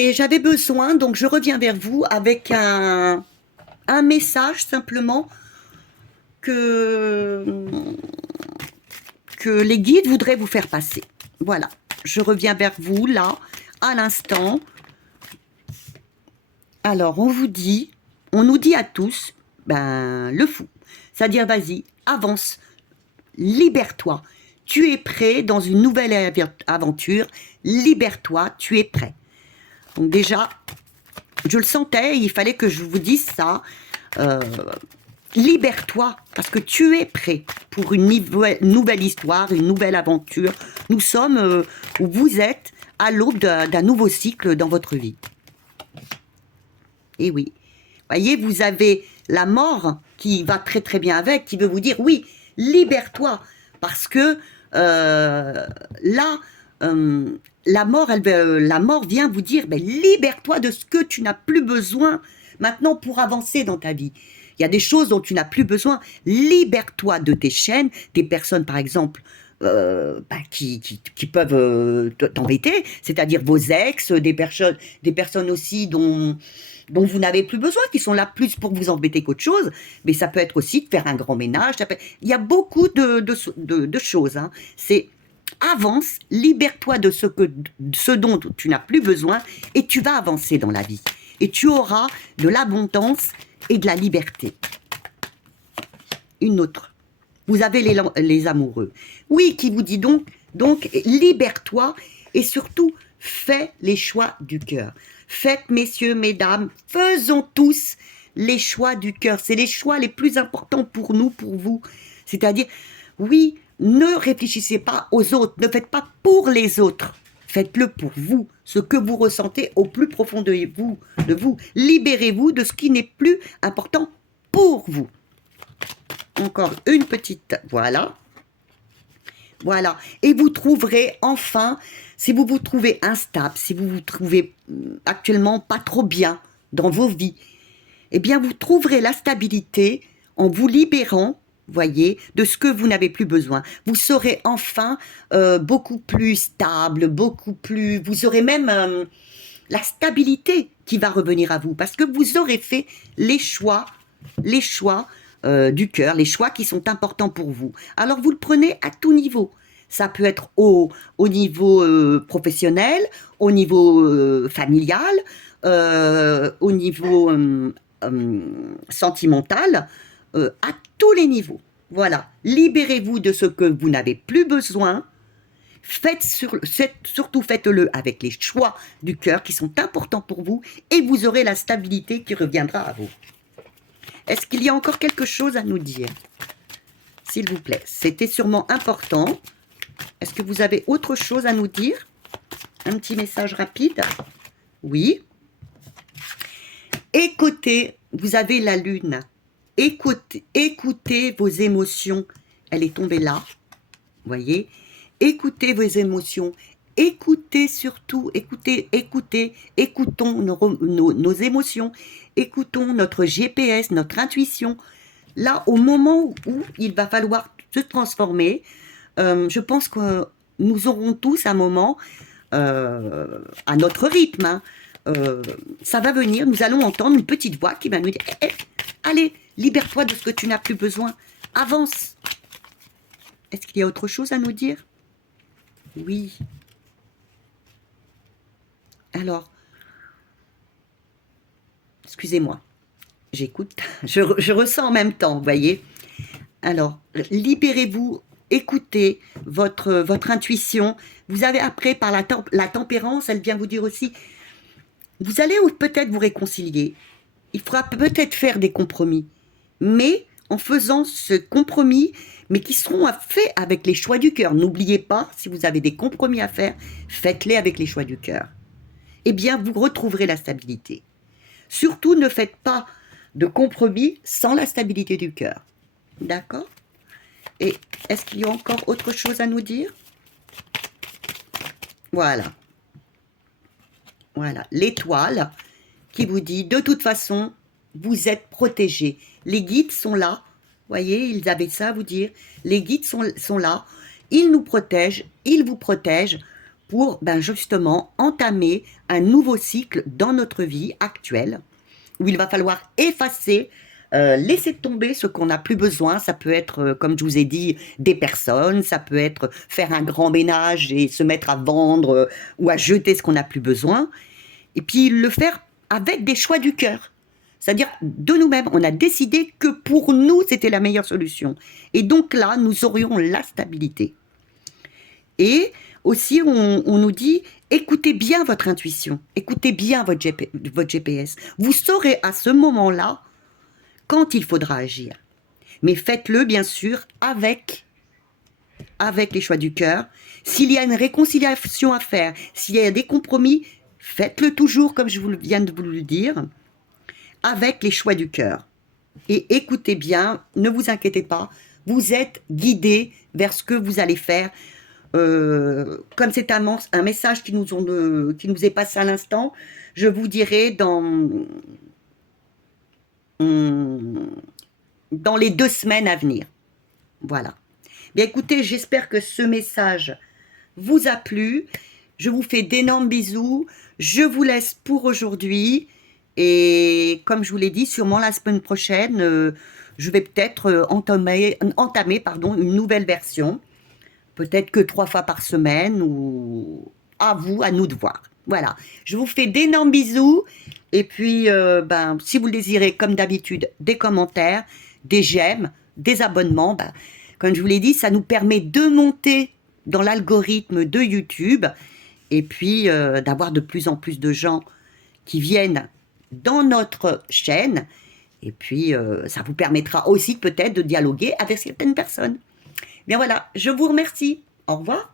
écoutez, j'avais besoin, donc je reviens vers vous avec un message simplement que, que les guides voudraient vous faire passer. Voilà, je reviens vers vous là, à l'instant. Alors, on nous dit à tous, ben, le fou. C'est-à-dire, vas-y, avance, libère-toi. Tu es prêt dans une nouvelle aventure, libère-toi, tu es prêt. Donc déjà, je le sentais, il fallait que je vous dise ça. Euh, Libère-toi, parce que tu es prêt pour une nouvelle histoire, une nouvelle aventure. Nous sommes, où vous êtes, à l'aube d'un nouveau cycle dans votre vie. Et oui. Voyez, vous avez la mort qui va très très bien avec, qui veut vous dire, oui, libère-toi, parce que là, la mort vient vous dire, ben, libère-toi de ce que tu n'as plus besoin maintenant pour avancer dans ta vie. Il y a des choses dont tu n'as plus besoin. Libère-toi de tes chaînes, des personnes par exemple qui peuvent t'embêter, c'est-à-dire vos ex, des personnes aussi dont vous n'avez plus besoin, qui sont là plus pour vous embêter qu'autre chose, mais ça peut être aussi de faire un grand ménage. Il y a beaucoup de choses. Hein. C'est avance, libère-toi de ce dont tu n'as plus besoin et tu vas avancer dans la vie. Et tu auras de l'abondance et de la liberté. Une autre. Vous avez les amoureux. Oui, qui vous dit donc libère-toi et surtout, fais les choix du cœur. Faites, messieurs, mesdames, faisons tous les choix du cœur. C'est les choix les plus importants pour nous, pour vous. C'est-à-dire, oui, ne réfléchissez pas aux autres, ne faites pas pour les autres. Faites-le pour vous, ce que vous ressentez au plus profond de vous. Libérez-vous de ce qui n'est plus important pour vous. Encore une petite, voilà. Voilà. Et vous trouverez enfin, si vous vous trouvez instable, si vous vous trouvez actuellement pas trop bien dans vos vies, eh bien vous trouverez la stabilité en vous libérant, voyez, de ce que vous n'avez plus besoin. Vous serez enfin beaucoup plus stable, vous aurez même la stabilité qui va revenir à vous parce que vous aurez fait les choix du cœur, les choix qui sont importants pour vous. Alors vous le prenez à tout niveau. Ça peut être au niveau professionnel, au niveau familial, au niveau sentimental, à tous les niveaux. Voilà, libérez-vous de ce que vous n'avez plus besoin. Surtout faites-le avec les choix du cœur qui sont importants pour vous et vous aurez la stabilité qui reviendra à vous. Est-ce qu'il y a encore quelque chose à nous dire? S'il vous plaît, c'était sûrement important. Est-ce que vous avez autre chose à nous dire? Un petit message rapide? Oui. Écoutez, vous avez la lune. Écoutez vos émotions. Elle est tombée là. Voyez? Écoutez vos émotions. Écoutez surtout, écoutons nos émotions. Écoutons notre GPS, notre intuition. Là, au moment où il va falloir se transformer, je pense que nous aurons tous un moment, à notre rythme, hein, ça va venir, nous allons entendre une petite voix qui va nous dire allez, libère-toi de ce que tu n'as plus besoin, avance. Est-ce qu'il y a autre chose à nous dire? Oui. Alors, excusez-moi, j'écoute, je ressens en même temps, vous voyez. Alors, libérez-vous, écoutez votre intuition. Vous avez après, par la tempérance, elle vient vous dire aussi, vous allez peut-être vous réconcilier. Il faudra peut-être faire des compromis. Mais en faisant ce compromis, mais qui seront faits avec les choix du cœur. N'oubliez pas, si vous avez des compromis à faire, faites-les avec les choix du cœur. Eh bien, vous retrouverez la stabilité. Surtout, ne faites pas de compromis sans la stabilité du cœur. D'accord? Et est-ce qu'il y a encore autre chose à nous dire? Voilà. Voilà. L'étoile qui vous dit, de toute façon, vous êtes protégés. Les guides sont là. Voyez, ils avaient ça à vous dire. Les guides sont là. Ils nous protègent. Ils vous protègent pour justement entamer un nouveau cycle dans notre vie actuelle, où il va falloir effacer, laisser tomber ce qu'on n'a plus besoin. Ça peut être, comme je vous ai dit, des personnes, ça peut être faire un grand ménage et se mettre à vendre ou à jeter ce qu'on n'a plus besoin, et puis le faire avec des choix du cœur. C'est-à-dire de nous-mêmes, on a décidé que pour nous, c'était la meilleure solution. Et donc là, nous aurions la stabilité. Et aussi, on nous dit, écoutez bien votre intuition, écoutez bien votre GPS. Vous saurez à ce moment-là quand il faudra agir. Mais faites-le, bien sûr, avec les choix du cœur. S'il y a une réconciliation à faire, s'il y a des compromis, faites-le toujours, comme je viens de vous le dire, avec les choix du cœur. Et écoutez bien, ne vous inquiétez pas, vous êtes guidés vers ce que vous allez faire. Comme c'est un message qui nous est passé à l'instant, je vous dirai dans les 2 semaines à venir. Voilà. Bien écoutez, j'espère que ce message vous a plu. Je vous fais d'énormes bisous. Je vous laisse pour aujourd'hui. Et comme je vous l'ai dit, sûrement la semaine prochaine, je vais peut-être entamer une nouvelle version. Peut-être que 3 fois par semaine, ou à nous de voir. Voilà. Je vous fais d'énormes bisous. Et puis, si vous le désirez, comme d'habitude, des commentaires, des j'aime, des abonnements. Comme je vous l'ai dit, ça nous permet de monter dans l'algorithme de YouTube. Et puis, d'avoir de plus en plus de gens qui viennent dans notre chaîne. Et puis, ça vous permettra aussi peut-être de dialoguer avec certaines personnes. Bien voilà, je vous remercie. Au revoir.